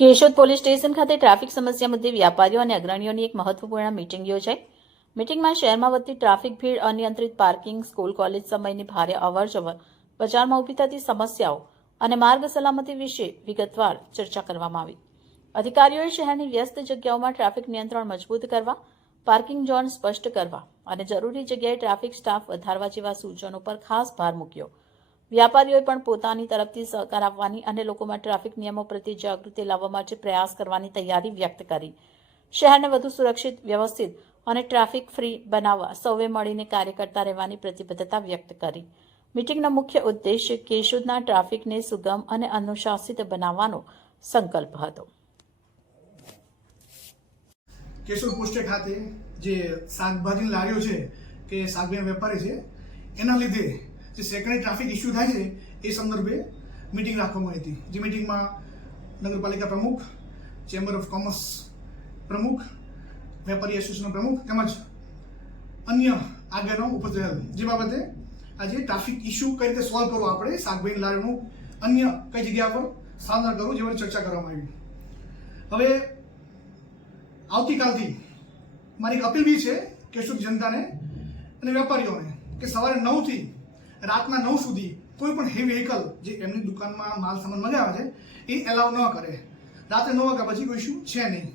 Keshod police station ખાતે traffic સમસ્યા મુદ્દે વ્યાપારીઓ અને અગ્રણીઓની એક મહત્વપૂર્ણ મીટિંગ યોજાઈ. મીટિંગમાં શહેરમાં વધતી ટ્રાફિક ભીડ, અનિયંત્રિત પાર્કિંગ, સ્કૂલ કોલેજ સમયની ભારે અવરજવર, બજારમાં ઊભી થતી સમસ્યાઓ અને માર્ગ સલામતી વિશે વિગતવાર ચર્ચા કરવામાં આવી. અધિકારીઓએ શહેરની વ્યસ્ત જગ્યાઓમાં ટ્રાફિક નિયંત્રણ મજબૂત કરવા, પાર્કિંગ ઝોન સ્પષ્ટ કરવા અને જરૂરી જગ્યાએ ટ્રાફિક સ્ટાફ વધારવા જેવા સૂચનો પર ખાસ ભાર મૂક્યો. વ્યાપારીઓએ પણ પોતાની તરફથી સહકાર આપવાની અને લોકોમાં ટ્રાફિક નિયમો પ્રત્યે જાગૃતિ લાવવા માટે પ્રયાસ કરવાની તૈયારી વ્યક્ત કરી. શહેરને વધુ સુરક્ષિત, વ્યવસ્થિત અને ટ્રાફિક ફ્રી બનાવવા સૌએ મળીને કાર્ય કરતા રહેવાની પ્રતિબદ્ધતા વ્યક્ત કરી. મીટિંગનો મુખ્ય ઉદ્દેશ્ય કેશોદના ટ્રાફિકને સુગમ અને અનુશાસિત બનાવવાનો સંકલ્પ હતો. કેશોદ પોસ્ટે ખાતે જે શાકભાજીની લારીઓ છે કે શાકભાજીના વેપારી છે, એના લીધે જે સેકન્ડરી ટ્રાફિક ઇસ્યુ થાય છે એ સંદર્ભે મિટિંગ રાખવામાં આવી હતી. જે મિટિંગમાં નગરપાલિકા પ્રમુખ, ચેમ્બર ઓફ કોમર્સ પ્રમુખ, વેપારી એસોસિએશનના પ્રમુખ તેમજ અન્ય આગેવાનો ઉપસ્થિત રહેલ. જે બાબતે આજે ટ્રાફિક ઇસ્યુ કઈ રીતે સોલ્વ કરવો, આપણે શાકભાજીની લારીઓનું અન્ય કઈ જગ્યા પર સ્થાનાંતર કરવું, જેવાની ચર્ચા કરવામાં આવી. હવે આવતીકાલથી મારી એક અપીલ બી છે કેશોદ જનતાને અને વેપારીઓને કે સવારે 9 થી રાતના 9 સુધી કોઈ પણ હેવી વ્હીકલ જે એમની દુકાનમાં માલ સામાન મંગાવે છે એ એલાઉ ન કરે. રાત્રે 9 વાગ્યા પછી કોઈ ઇસ્યુ છે નહીં.